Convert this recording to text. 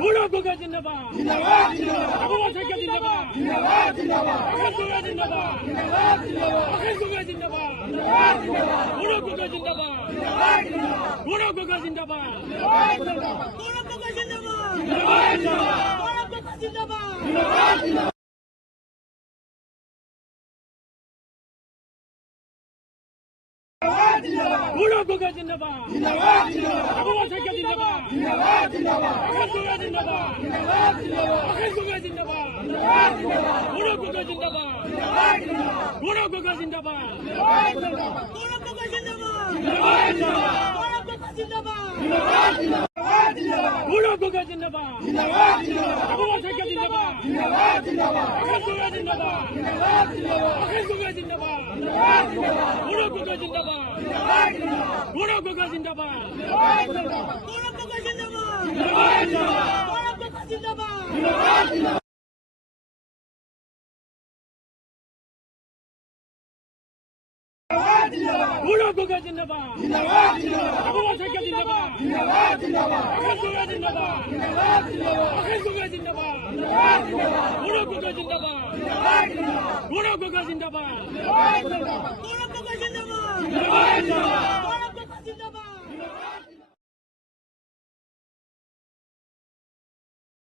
বুড়ো গোগা জিন্দাবাদ আবুল থেকে জিন্দাবাদ গোগা জিন্দাবাদ গোগা জিন্দাবাদ বুড়ো গোগা জিন্দাবাদ বুড়ো গোগা জিন্দাবাদ বুড়ো গোগা জিন্দাবাদ বুড়ো গোগা জিন্দাবাদ বুড়ো গোগা জিন্দাবাদ আবুল থেকে জিন্দাবাদ গোগা জিন্দাবাদ গোগা জিন্দাবাদ বুড়ো গোগা জিন্দাবাদ বুড়ো গোগা জিন্দাবাদ বুড়ো গোগা জিন্দাবাদ বুড়ো গোগা জিন্দাবাদ আবুল থেকে জিন্দাবাদ গোগা জিন্দাবাদ গোগা জিন্দাবাদ বুড়ো গোগা জিন্দাবাদ বুড়ো গোগা জিন্দাবাদ বুড়ো গোগা জিন্দাবাদ বুড়ো গোগা জিন্দাবাদ বুড়ো গোগা জিন্দাবাদ আবুল থেকে জিন্দাবাদ গোগা জিন্দাবাদ গোগা জিন্দাবাদ বুড়ো গোগা জিন্দাবাদ বুড়ো গোগা জিন্দাবাদ বুড়ো গোগা জিন্দাবাদ